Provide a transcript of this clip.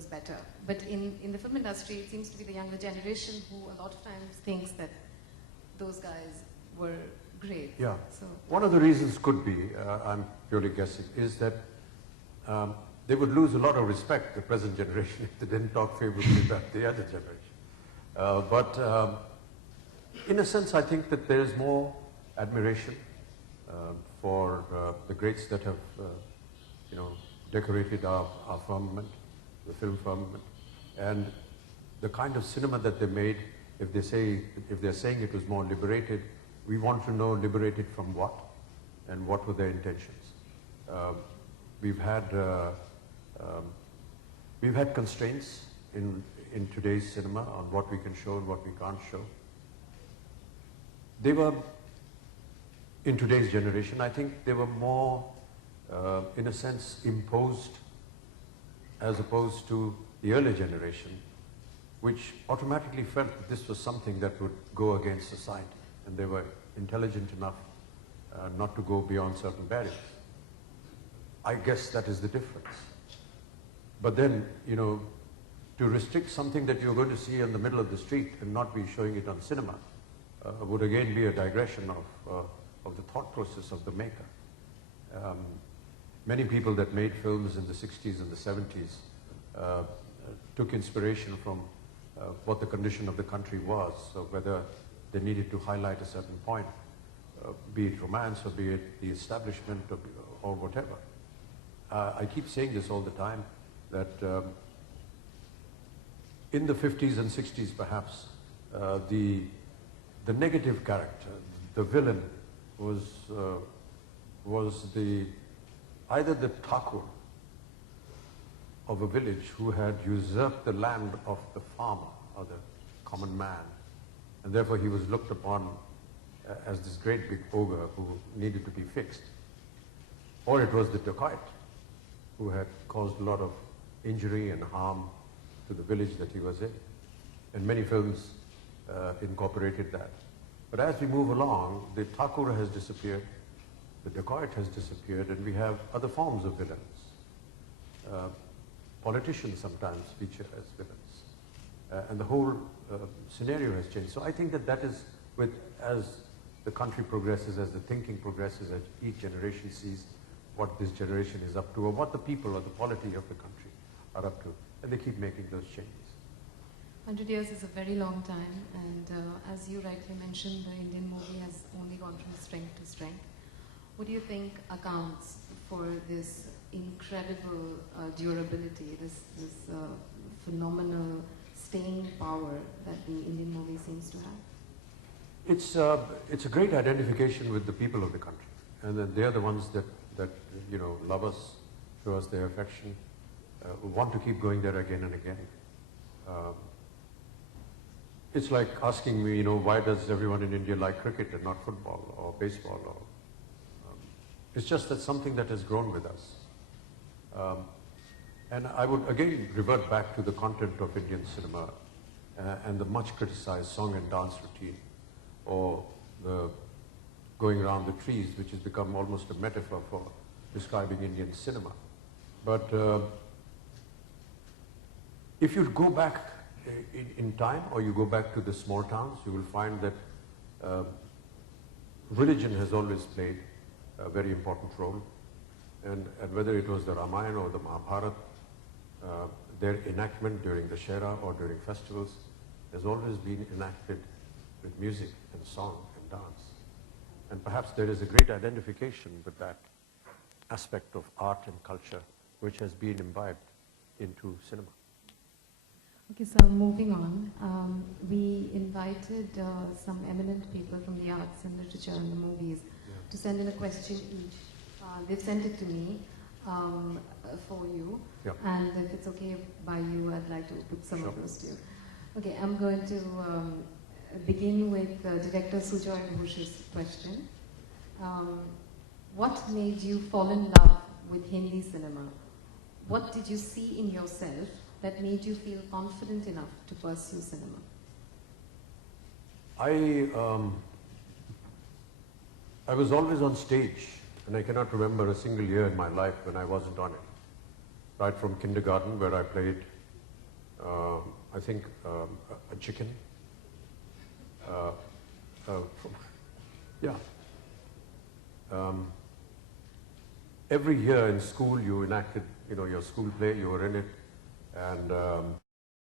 was better. But in the film industry, it seems to be the younger generation who a lot of times thinks that those guys were great. Yeah. So one of the reasons could be, I'm purely guessing, is that they would lose a lot of respect, the present generation, if they didn't talk favorably about the other generation. But in a sense, I think that there is more admiration for the greats that have, decorated our firmament, the film firmament, and the kind of cinema that they made. If they're saying it was more liberated, we want to know liberated from what, and what were their intentions. We've had constraints in today's cinema on what we can show and what we can't show. They were, in today's generation, I think they were more, in a sense, imposed as opposed to the earlier generation, which automatically felt that this was something that would go against society, and they were intelligent enough not to go beyond certain barriers. I guess that is the difference. But then, to restrict something that you're going to see in the middle of the street and not be showing it on cinema would again be a digression of the thought process of the maker. Many people that made films in the 60s and the 70s took inspiration from what the condition of the country was, so whether they needed to highlight a certain point, be it romance or be it the establishment or whatever. I keep saying this all the time, that in the 50s and 60s perhaps, the negative character, the villain, was either the Thakur of a village who had usurped the land of the farmer or the common man, and therefore he was looked upon as this great big ogre who needed to be fixed. Or it was the dacoit who had caused a lot of injury and harm to the village that he was in. And many films incorporated that. But as we move along, the Thakur has disappeared, the dacoit has disappeared, and we have other forms of villains. Politicians sometimes feature as villains. And the whole scenario has changed. So I think that is, as the country progresses, as the thinking progresses, as each generation sees what this generation is up to, or what the people or the polity of the country are up to, and they keep making those changes. 100 years is a very long time, and as you rightly mentioned, the Indian movie has only gone from strength to strength. What do you think accounts for this incredible durability, this phenomenal staying power that the Indian movie seems to have? It's a great identification with the people of the country, and that they're the ones that love us, show us their affection, want to keep going there again and again. It's like asking me, why does everyone in India like cricket and not football or baseball? It's just that something that has grown with us. And I would again revert back to the content of Indian cinema and the much criticized song and dance routine, or the going around the trees, which has become almost a metaphor for describing Indian cinema. But if you go back in time, or you go back to the small towns, you will find that religion has always played a very important role. And whether it was the Ramayana or the Mahabharata, their enactment during the Shera or during festivals has always been enacted with music and song and dance. And perhaps there is a great identification with that aspect of art and culture which has been imbibed into cinema. Okay, so moving on, we invited some eminent people from the arts and literature and the movies to send in a question each. They've sent it to me for you, and if it's okay by you, I'd like to put some of those to you. Okay, I'm going to begin with Director Sujoy Ghosh's question. What made you fall in love with Hindi cinema? What did you see in yourself that made you feel confident enough to pursue cinema? I was always on stage, and I cannot remember a single year in my life when I wasn't on it. Right from kindergarten, where I played I think a chicken. Yeah. Every year in school you enacted, your school play, you were in it, and